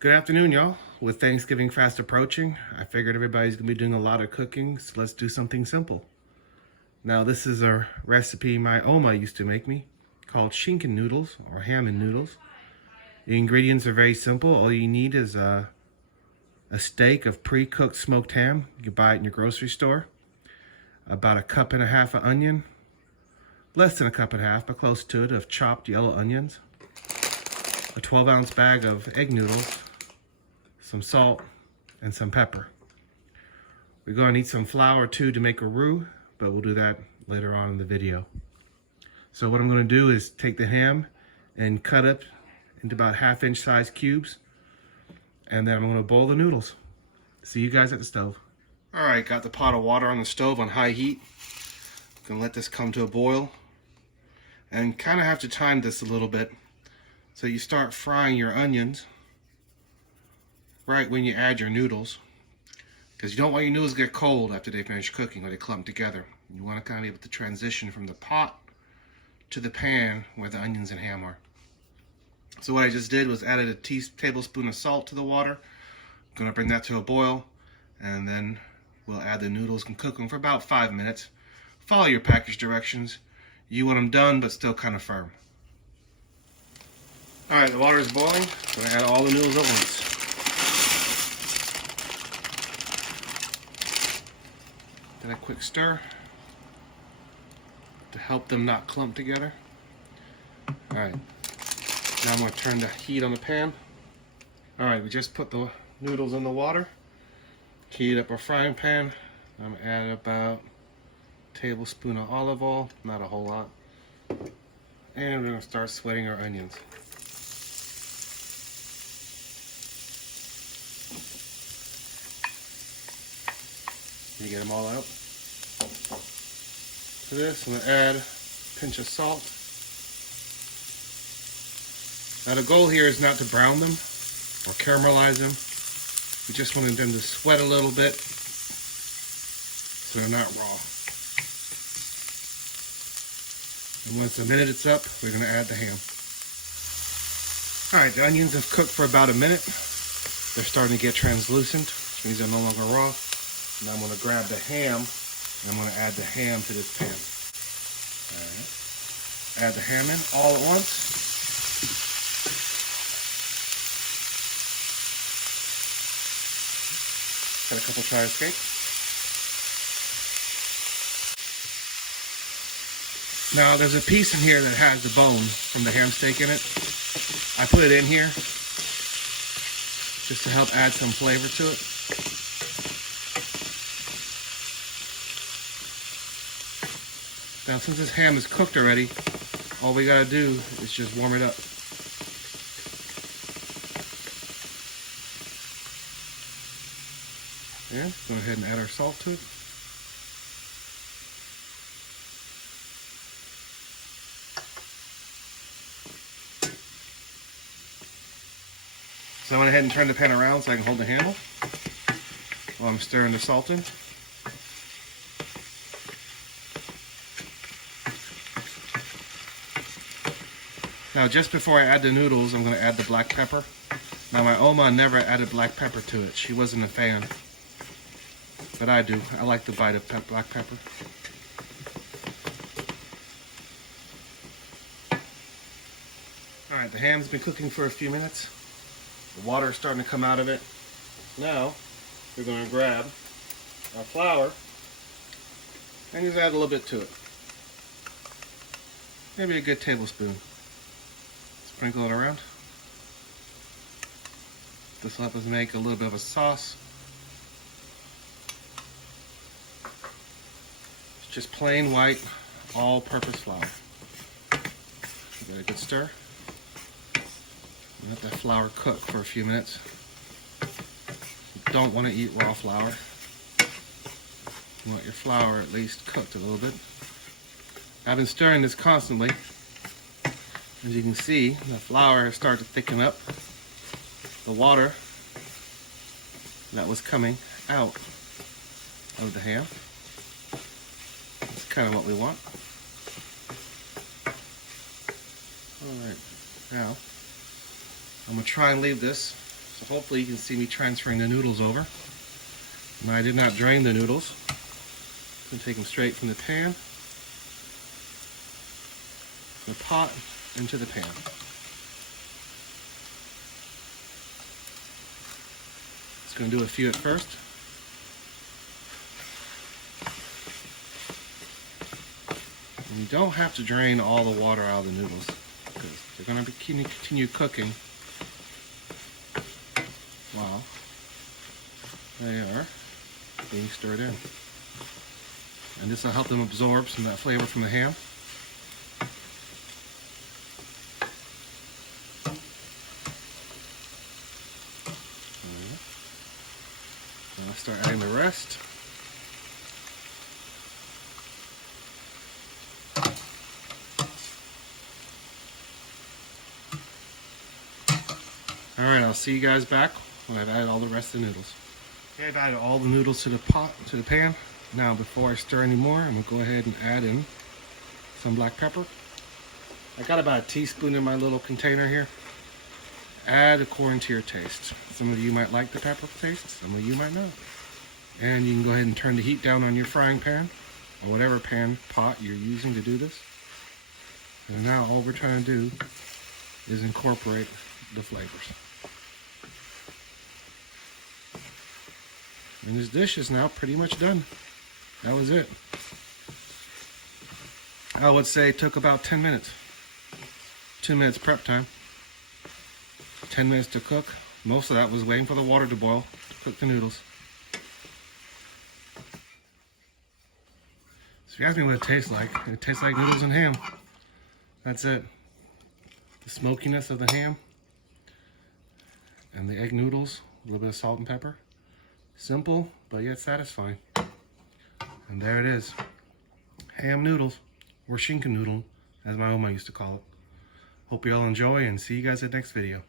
Good afternoon, y'all. With Thanksgiving fast approaching, I figured everybody's gonna be doing a lot of cooking, so let's do something simple. Now, this is a recipe my Oma used to make me called Schinkennudeln or ham and noodles. The ingredients are very simple. All you need is a steak of pre-cooked smoked ham. You can buy it in your grocery store. About a cup and a half of onion. Less than a cup and a half, but close to it, of chopped yellow onions. A 12-ounce bag of egg noodles. Some salt, and some pepper. We're going to need some flour too to make a roux, but we'll do that later on in the video. So what I'm going to do is take the ham and cut it into about 1/2-inch size cubes, and then I'm going to boil the noodles. See you guys at the stove. All right, got the pot of water on the stove on high heat. Gonna let this come to a boil, and kind of have to time this a little bit. So you start frying your onions right when you add your noodles, because you don't want your noodles to get cold after they finish cooking or they clump together. You want to kind of be able to transition from the pot to the pan where the onions and ham are. So what I just did was added a tablespoon of salt to the water. I'm going to bring that to a boil, and then we'll add the noodles and cook them for about 5 minutes. Follow your package directions. You want them done but still kind of firm. Alright, the water is boiling. I'm going to add all the noodles at once. Then a quick stir to help them not clump together. Alright, now I'm going to turn the heat on the pan. Alright, we just put the noodles in the water. Heat up our frying pan. I'm going to add about a tablespoon of olive oil, not a whole lot. And we're going to start sweating our onions. You get them all out. To this, I'm going to add a pinch of salt. Now the goal here is not to brown them or caramelize them. We just wanted them to sweat a little bit so they're not raw. And once the minute it's up, we're going to add the ham. Alright, the onions have cooked for about a minute. They're starting to get translucent, which means they're no longer raw. And I'm going to grab the ham, and I'm going to add the ham to this pan. Alright. Add the ham in all at once. Got a couple try to escape. Now there's a piece in here that has the bone from the ham steak in it. I put it in here just to help add some flavor to it. Now since this ham is cooked already, all we gotta do is just warm it up. Yeah, go ahead and add our salt to it. So I went ahead and turned the pan around so I can hold the handle while I'm stirring the salt in. Now just before I add the noodles, I'm going to add the black pepper. Now my Oma never added black pepper to it. She wasn't a fan. But I do. I like the bite of black pepper. Alright, the ham's been cooking for a few minutes. The water is starting to come out of it. Now, we're going to grab our flour and just add a little bit to it. Maybe a good tablespoon. Sprinkle it around. This will help us make a little bit of a sauce. It's just plain white, all-purpose flour. Give it a good stir. Let that flour cook for a few minutes. You don't want to eat raw flour. You want your flour at least cooked a little bit. I've been stirring this constantly. As you can see, the flour has started to thicken up. The water that was coming out of the ham. That's kind of what we want. Alright, now I'm going to try and leave this So hopefully you can see me transferring the noodles over. And I did not drain the noodles. I'm going to take them straight from the pan, the pot, into the pan. Just going to do a few at first. And you don't have to drain all the water out of the noodles because they're going to continue cooking while they are being stirred in. And this will help them absorb some of that flavor from the ham. And I'll start adding the rest. Alright, I'll see you guys back when I've added all the rest of the noodles. Okay, I've added all the noodles to the pot, to the pan. Now before I stir anymore, I'm going to go ahead and add in some black pepper. I got about a teaspoon in my little container here. Add according to your taste. Some of you might like the pepper taste, some of you might not. And you can go ahead and turn the heat down on your frying pan, or whatever pot you're using to do this. And now all we're trying to do is incorporate the flavors. And this dish is now pretty much done. That was it. I would say it took about 10 minutes. 2 minutes prep time. 10 minutes to cook. Most of that was waiting for the water to boil to cook the noodles. So if you ask me what it tastes like noodles and ham. That's it. The smokiness of the ham and the egg noodles, a little bit of salt and pepper. Simple, but yet satisfying. And there it is. Ham noodles, or Schinkennudeln, as my Oma used to call it. Hope you all enjoy and see you guys at the next video.